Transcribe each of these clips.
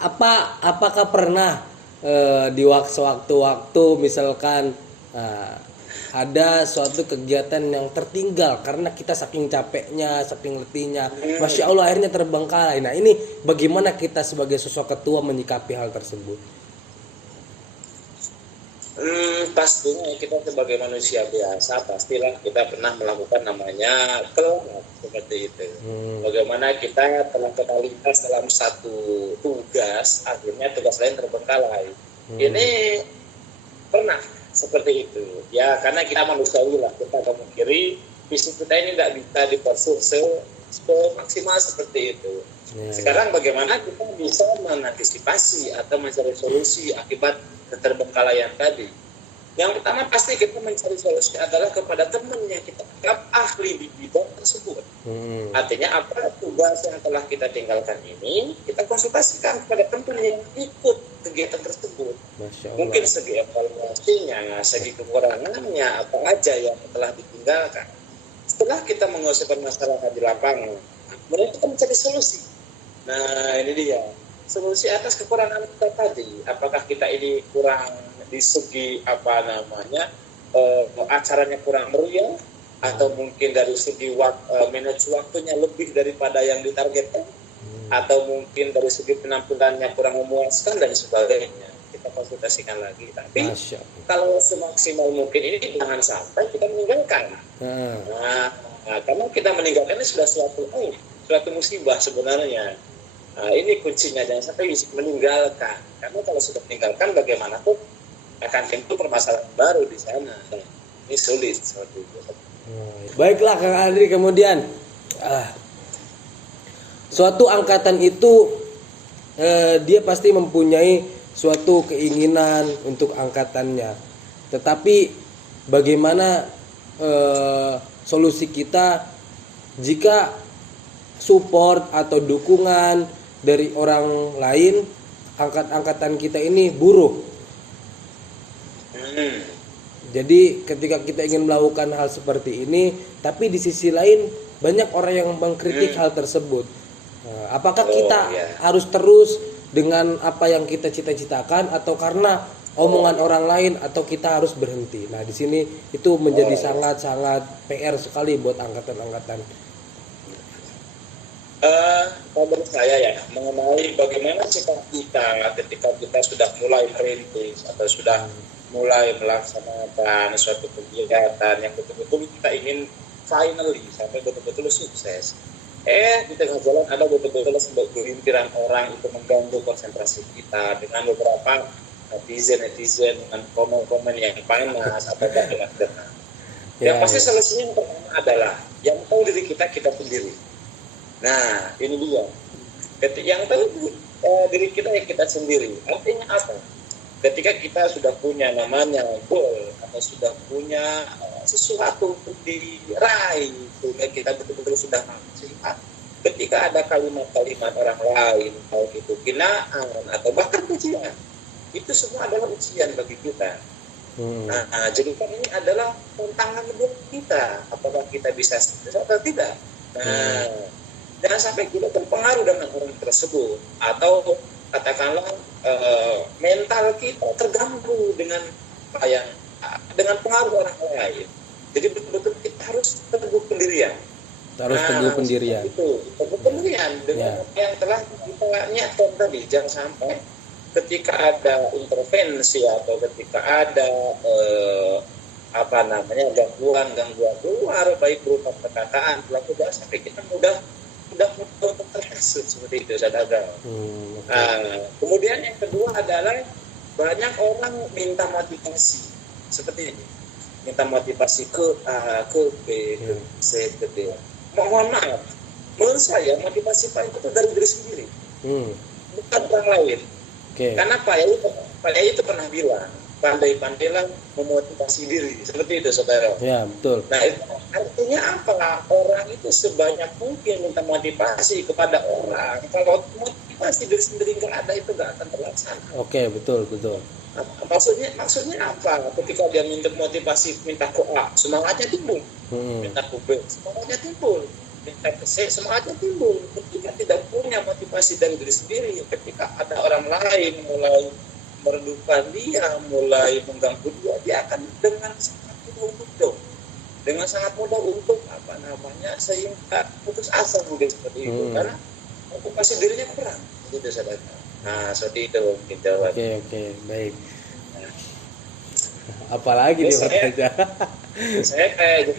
apakah pernah di waktu-waktu misalkan ada suatu kegiatan yang tertinggal karena kita saking capeknya, saking letihnya, Masya Allah akhirnya terbengkalai. Nah ini bagaimana kita sebagai sosok ketua menyikapi hal tersebut? Pastinya kita sebagai manusia biasa pastilah kita pernah melakukan namanya kelewat seperti itu. Bagaimana kita telah totalitas dalam satu tugas, akhirnya tugas lain terbengkalai. Ini pernah seperti itu. Ya karena kita manusiawi lah, kita memungkiri fisik kita ini tidak bisa dipersur semaksimal seperti itu. Sekarang bagaimana kita bisa mengantisipasi atau mencari solusi akibat keterbengkalaian tadi? Yang pertama pasti kita mencari solusi adalah kepada teman yang kita anggap ahli di bidang tersebut. Artinya apa tugas yang telah kita tinggalkan ini kita konsultasikan kepada teman yang ikut kegiatan tersebut. Mungkin segi evaluasinya, segi kekurangannya apa aja yang telah ditinggalkan. Setelah kita mengusulkan masalah di lapangan, kemudian kita mencari solusi. Nah ini dia solusi atas kekurangan kita tadi. Apakah kita ini kurang di segi acaranya kurang meriah, atau mungkin dari segi manage waktunya lebih daripada yang ditargetkan, atau mungkin dari segi penampilannya kurang memuaskan dan sebagainya. Kita konsultasikan lagi. Tapi kalau semaksimal mungkin ini jangan sampai kita meninggalkan. Karena kita meninggalkan ini sudah suatu musibah sebenarnya. Nah, ini kuncinya, jangan sampai meninggalkan. Karena kalau sudah meninggalkan bagaimanapun akan timbul permasalahan baru di sana. Ini sulit seperti itu. Baiklah Kang Andri, kemudian suatu angkatan itu dia pasti mempunyai suatu keinginan untuk angkatannya. Tetapi bagaimana solusi kita jika support atau dukungan dari orang lain angkatan kita ini buruk? Jadi ketika kita ingin melakukan hal seperti ini, tapi di sisi lain banyak orang yang mengkritik hal tersebut. Apakah kita harus terus dengan apa yang kita cita-citakan, atau karena omongan orang lain, atau kita harus berhenti? Nah di sini itu menjadi sangat-sangat PR sekali buat angkatan-angkatan. Menurut saya ya, mengenai bagaimana sikap kita ketika kita sudah mulai merintis atau sudah mulai melaksanakan suatu kegiatan yang betul-betul kita ingin finally sampai betul-betul sukses. Di tengah jalan ada betul-betul segelintiran orang itu mengganggu konsentrasi kita dengan beberapa netizen dengan komen-komen yang panas atau dengan dengar. Yang pasti solusinya yang pertama adalah yang tahu diri kita sendiri. Nah, ini dia. Yang tahu diri kita ya kita sendiri. Artinya apa? Ketika kita sudah punya namanya goal atau sudah punya sesuatu untuk diraih, sehingga kita betul-betul sudah melihat. Ketika ada kalimat-kalimat orang lain, baik itu hinaan atau bahkan pujian, itu semua adalah ujian bagi kita. Nah, jadi kan ini adalah tantangan buat kita. Apakah kita bisa sukses atau tidak? Nah, jangan sampai kita terpengaruh dengan orang tersebut, atau katakanlah mental kita terganggu dengan pengaruh orang lain. Jadi betul-betul kita harus teguh pendirian. Teguh pendirian dengan yang telah kita niatkan tadi. Jangan sampai ketika ada intervensi atau ketika ada gangguan luar, baik berupa perkataan, perilaku, jangan sampai kita mudah terhasut seperti itu, saudara. Kemudian yang kedua adalah banyak orang minta motivasi seperti ini, minta motivasi ke A, ke B, ke C, ke D. Mohon maaf, menurut saya motivasi paling itu dari diri sendiri, bukan orang lain. Karena Pak Yai itu pernah bilang, pandai-pandailah memotivasi diri, seperti itu, saudara. Ya, betul. Nah, itu artinya apa? Orang itu sebanyak mungkin minta motivasi kepada orang. Kalau motivasi diri sendiri nggak ada, itu nggak akan terlaksana. Oke, betul. Nah, maksudnya apa? Ketika dia minta motivasi, minta ke A, semangatnya timbul. Minta ke B, semangatnya timbul. semangatnya timbul ketika tidak punya motivasi dari diri sendiri. Ketika ada orang lain mulai meredupkan dia, mulai mengganggu dia akan dengan sangat mudah untuk sehingga putus asa mungkin seperti itu, karena motivasi dirinya kurang. Itu saudara. Nah, seperti itu mungkin jawaban. Oke, baik. Apalagi nih bertanya. Saya kayak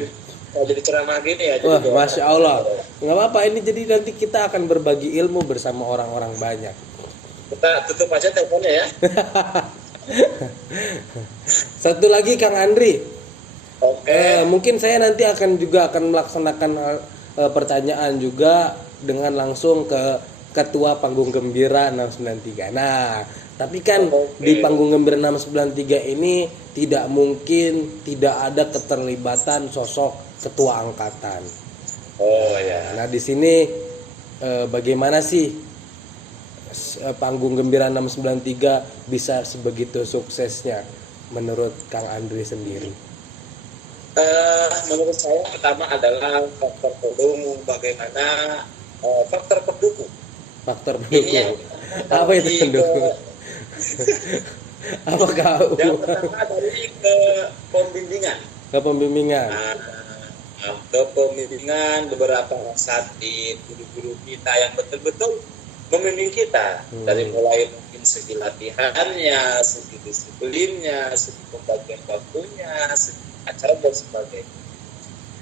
jadi ceramah gini ya. Wah, Masya Allah. Nggak apa-apa, ini jadi nanti kita akan berbagi ilmu bersama orang-orang banyak. Kita tutup aja teleponnya ya. Satu lagi Kang Andri. Oke. Mungkin saya nanti akan melaksanakan pertanyaan juga dengan langsung ke Ketua Panggung Gembira 693. Nah, tapi kan di Panggung Gembira 693 ini tidak mungkin tidak ada keterlibatan sosok ketua angkatan. Oh ya. Nah, di sini bagaimana sih Panggung Gembira 693 bisa sebegitu suksesnya menurut Kang Andri sendiri? Menurut saya pertama adalah faktor pendukung. Bagaimana faktor pendukung? Faktor pendukung. Apa itu pendukung? Apa kau? Yang pertama dari kepembimbingan. Kepembimbingan. Kepembimbingan beberapa asatidz, guru-guru kita yang betul-betul membimbing kita dari mulai mungkin segi latihannya, segi disiplinnya, segi pembagian waktunya, segi acara dan sebagainya.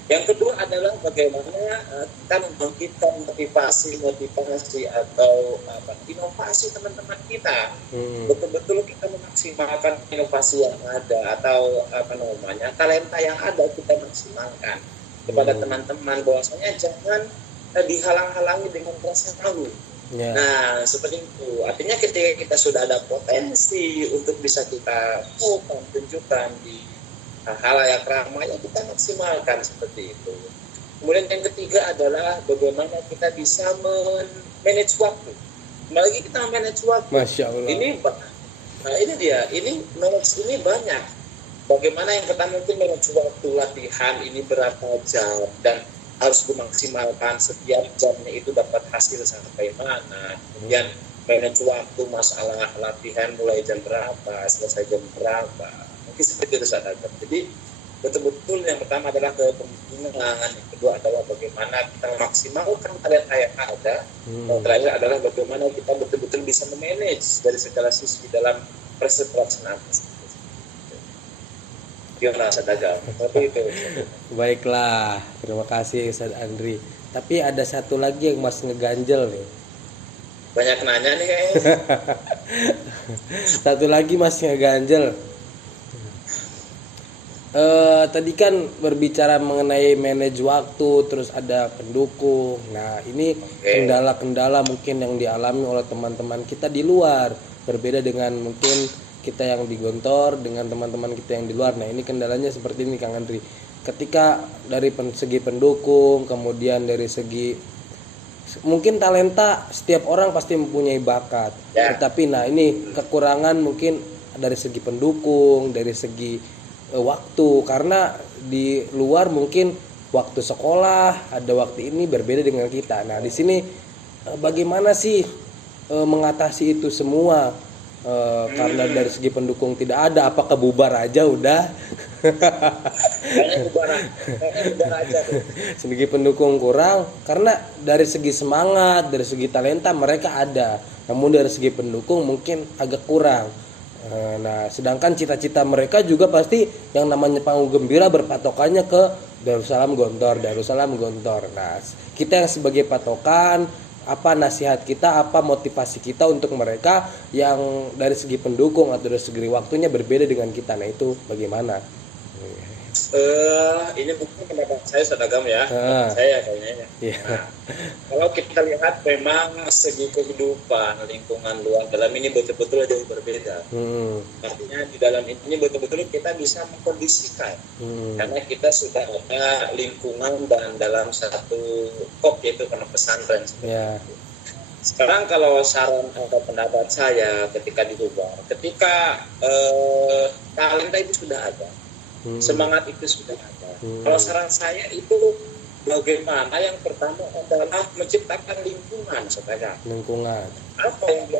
Yang kedua adalah bagaimana kita membangkitkan motivasi atau inovasi teman-teman kita. Betul-betul kita memaksimalkan inovasi yang ada atau talenta yang ada kita maksimalkan kepada teman-teman, bahwasanya jangan dihalang-halangi dengan rasa malu. Yeah. Nah, seperti itu. Artinya ketika kita sudah ada potensi untuk bisa kita tunjukkan di halayak ramai, ya kita maksimalkan seperti itu. Kemudian yang ketiga adalah bagaimana kita bisa manage waktu. Lagi kita manage waktu. Masya Allah. Ini dia. Manage ini banyak. Bagaimana yang pertama mungkin manage waktu latihan ini berapa jam dan harus dimaksimalkan setiap jamnya itu dapat hasil sampai mana. Kemudian manage waktu masalah latihan mulai jam berapa, selesai jam berapa. Mungkin seperti itu saja. Jadi betul-betul yang pertama adalah kepemimpinan, yang kedua adalah bagaimana kita memaksimalkan talenta yang ada, yang terakhir adalah bagaimana kita betul-betul bisa memanage dari segala sisi dalam proses pelaksanaan. Baiklah, terima kasih Ustaz Andri. Tapi ada satu lagi yang masih ngeganjel nih. Banyak nanya nih kayaknya. Satu lagi masih ngeganjel. Tadi kan berbicara mengenai manage waktu, terus ada pendukung. Nah, ini kendala-kendala mungkin yang dialami oleh teman-teman kita di luar. Berbeda dengan mungkin kita yang di Gontor dengan teman-teman kita yang di luar. Nah, ini kendalanya seperti ini Kang Andri. Ketika dari segi pendukung, kemudian dari segi mungkin talenta, setiap orang pasti mempunyai bakat. Tetapi nah ini kekurangan mungkin dari segi pendukung, dari segi waktu, karena di luar mungkin waktu sekolah, ada waktu ini berbeda dengan kita. Nah, di sini bagaimana sih mengatasi itu semua? Karena dari segi pendukung tidak ada, apakah bubar aja udah? bubar aja. Segi pendukung kurang, karena dari segi semangat, dari segi talenta mereka ada, namun dari segi pendukung mungkin agak kurang. Nah, sedangkan cita-cita mereka juga pasti yang namanya Panggung Gembira berpatokannya ke Darussalam Gontor. Nah, kita yang sebagai patokan, apa nasihat kita, apa motivasi kita untuk mereka yang dari segi pendukung atau dari segi waktunya berbeda dengan kita. Nah, itu bagaimana? Ini mungkin pendapat saya seragam ya. Saya kayaknya. Yeah. Nah, kalau kita lihat memang segi kehidupan lingkungan luar dalam ini betul-betul jauh berbeda. Artinya di dalam ini betul-betul kita bisa mengkondisikan. Karena kita sudah ada lingkungan dan dalam satu kop, yaitu karena pesantren. Yeah. Sekarang kalau saran atau pendapat saya ketika di luar, ketika talenta itu sudah ada, semangat itu sudah ada. Kalau saran saya itu bagaimana yang pertama adalah menciptakan lingkungan sebenarnya. Lingkungan.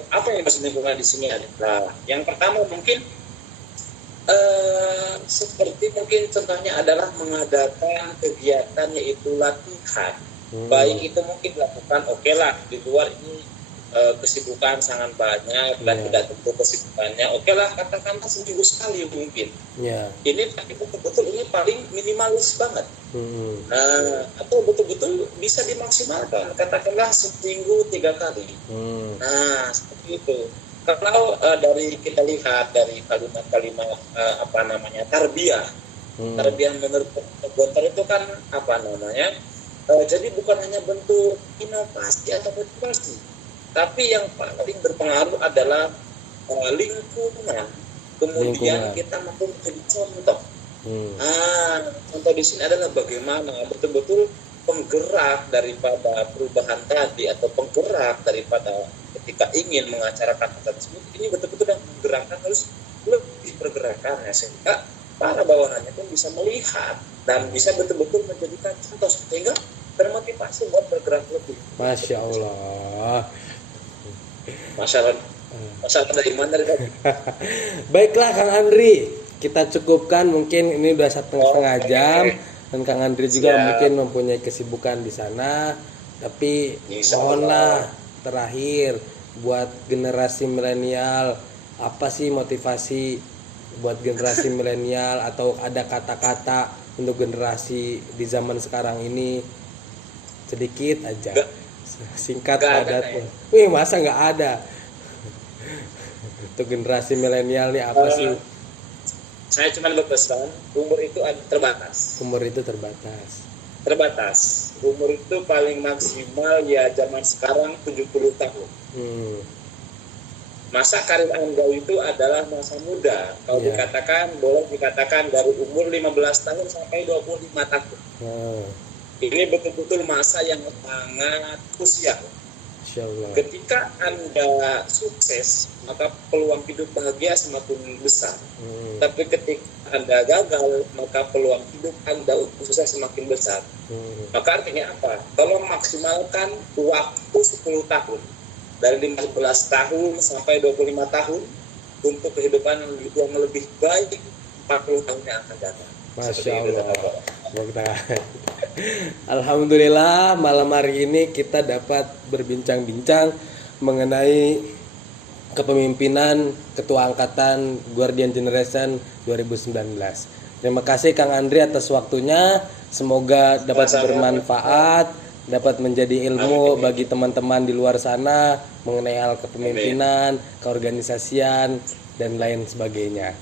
Apa yang maksud lingkungan di sini adalah yang pertama mungkin seperti mungkin contohnya adalah mengadakan kegiatan yaitu latihan. Baik itu mungkin dilakukan oke lah di luar ini kesibukan sangat banyak dan tidak tentu kesibukannya oke lah katakanlah seminggu sekali mungkin. Ini betul-betul ini paling minimalis banget. Nah atau betul-betul bisa dimaksimalkan katakanlah seminggu 3 kali. Nah seperti itu. Kalau dari kita lihat dari kalimat-kalimat tarbiyah, tarbiyah menurut Gontar itu kan jadi bukan hanya bentuk inovasi atau motivasi, tapi yang paling berpengaruh adalah lingkungan. Kemudian kita mampu menjadi contoh. Contoh di sini adalah bagaimana betul-betul penggerak daripada perubahan tadi atau penggerak daripada ketika ingin mengacarakan hal tersebut ini betul-betul yang menggerakkan harus lebih pergerakannya sehingga para bawahannya pun bisa melihat dan bisa betul-betul menjadikan contoh sehingga termotivasi buat bergerak lebih. Masya Allah. Masalah dari mana? Baiklah Kang Andri, kita cukupkan mungkin ini udah 1,5 jam. Dan Kang Andri juga mungkin mempunyai kesibukan di sana, tapi mohonlah terakhir buat generasi milenial, apa sih motivasi buat generasi milenial atau ada kata-kata untuk generasi di zaman sekarang ini sedikit aja, singkat padat. Wih masa nggak ada untuk generasi milenial nih apa sih? Saya cuma berpesan, umur itu terbatas. Umur itu terbatas. Umur itu paling maksimal ya zaman sekarang 70 tahun. Masa karir Anda itu adalah masa muda. Kalau boleh dikatakan dari umur 15 tahun sampai 25 tahun. Ini betul-betul masa yang sangat krusial. Ketika Anda sukses, maka peluang hidup bahagia semakin besar. Tapi ketika Anda gagal, maka peluang hidup Anda untuk sukses semakin besar. Maka artinya apa? Tolong maksimalkan waktu 10 tahun. Dari 15 tahun sampai 25 tahun untuk kehidupan yang lebih baik 40 tahun yang akan datang. Masya Allah. Alhamdulillah malam hari ini kita dapat berbincang-bincang mengenai kepemimpinan Ketua Angkatan Guardian Generation 2019. Terima kasih Kang Andri atas waktunya. Semoga dapat bermanfaat, dapat menjadi ilmu bagi teman-teman di luar sana mengenai hal kepemimpinan, keorganisasian dan lain sebagainya.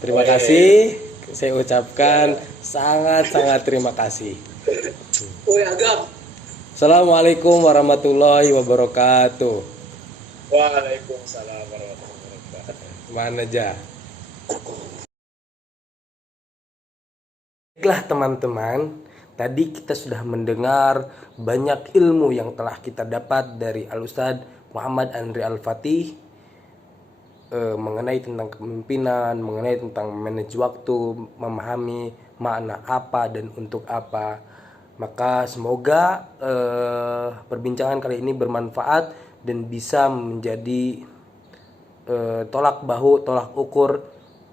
Terima kasih. Saya ucapkan sangat-sangat terima kasih. Assalamualaikum warahmatullahi wabarakatuh. Waalaikumsalam warahmatullahi wabarakatuh. Mana aja. Baiklah teman-teman, tadi kita sudah mendengar banyak ilmu yang telah kita dapat dari Al-Ustadz Muhammad Andri Al-Fatih mengenai tentang kepemimpinan, mengenai tentang manage waktu, memahami makna apa dan untuk apa. Maka semoga perbincangan kali ini bermanfaat dan bisa menjadi tolak bahu, tolak ukur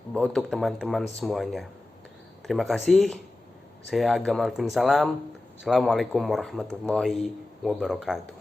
untuk teman-teman semuanya. Terima kasih. Saya Agam Alvin Salam. Assalamualaikum warahmatullahi wabarakatuh.